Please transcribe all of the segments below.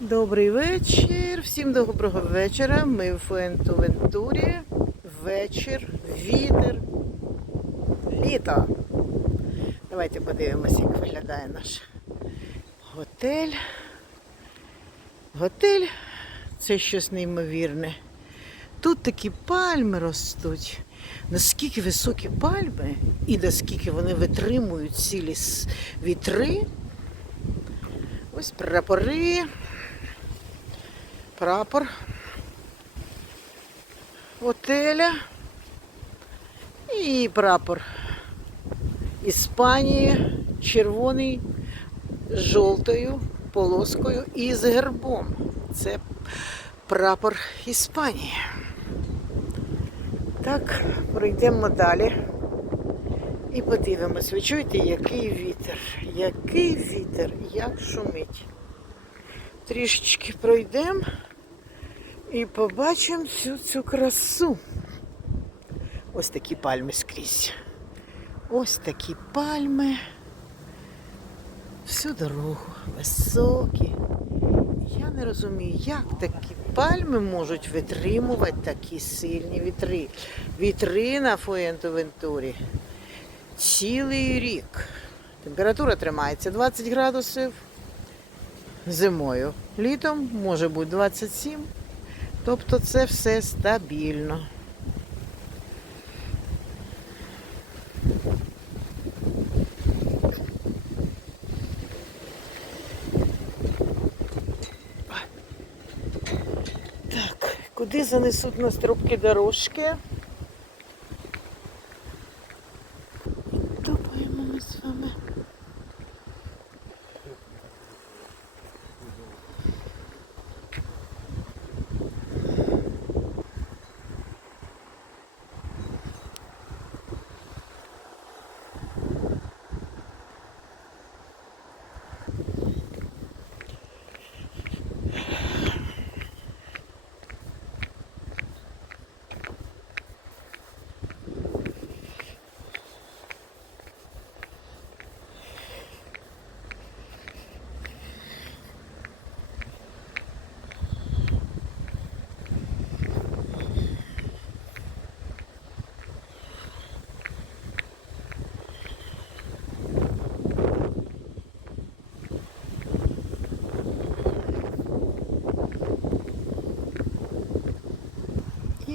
Добрий вечір. Всім доброго вечора. Ми в Фуентовентурі. Вечір, вітер, літо. Давайте подивимося, як виглядає наш готель. Готель це щось неймовірне. Тут такі пальми ростуть. Наскільки високі пальми і наскільки вони витримують цілі вітри. Ось прапори. Прапор отеля і прапор Іспанії червоний з жовтою полоскою і з гербом. Це прапор Іспанії. Так, пройдемо далі і подивимось. Ви чуєте, який вітер? Який вітер, як шумить. Трішечки пройдемо і побачимо всю цю красу. Ось такі пальми скрізь. Ось такі пальми. Всю дорогу високі. Я не розумію, як такі пальми можуть витримувати такі сильні вітри. Вітри на Фуентовентурі. Цілий рік. Температура тримається 20 градусів зимою. Літом може бути 27. Тобто це все стабільно. Так, куди занесуть нас трубки дорожки?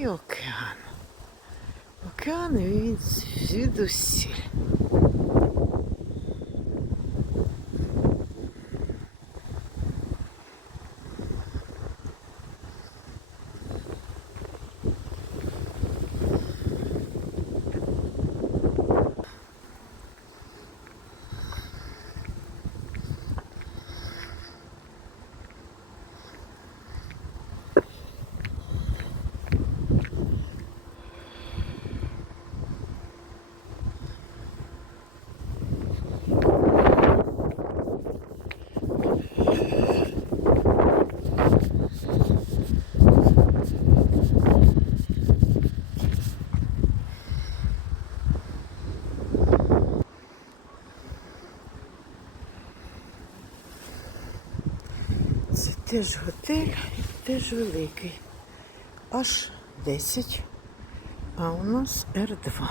Океан. Океан він звідусіль. Це теж готель, теж великий. Аж 10. А у нас Р2.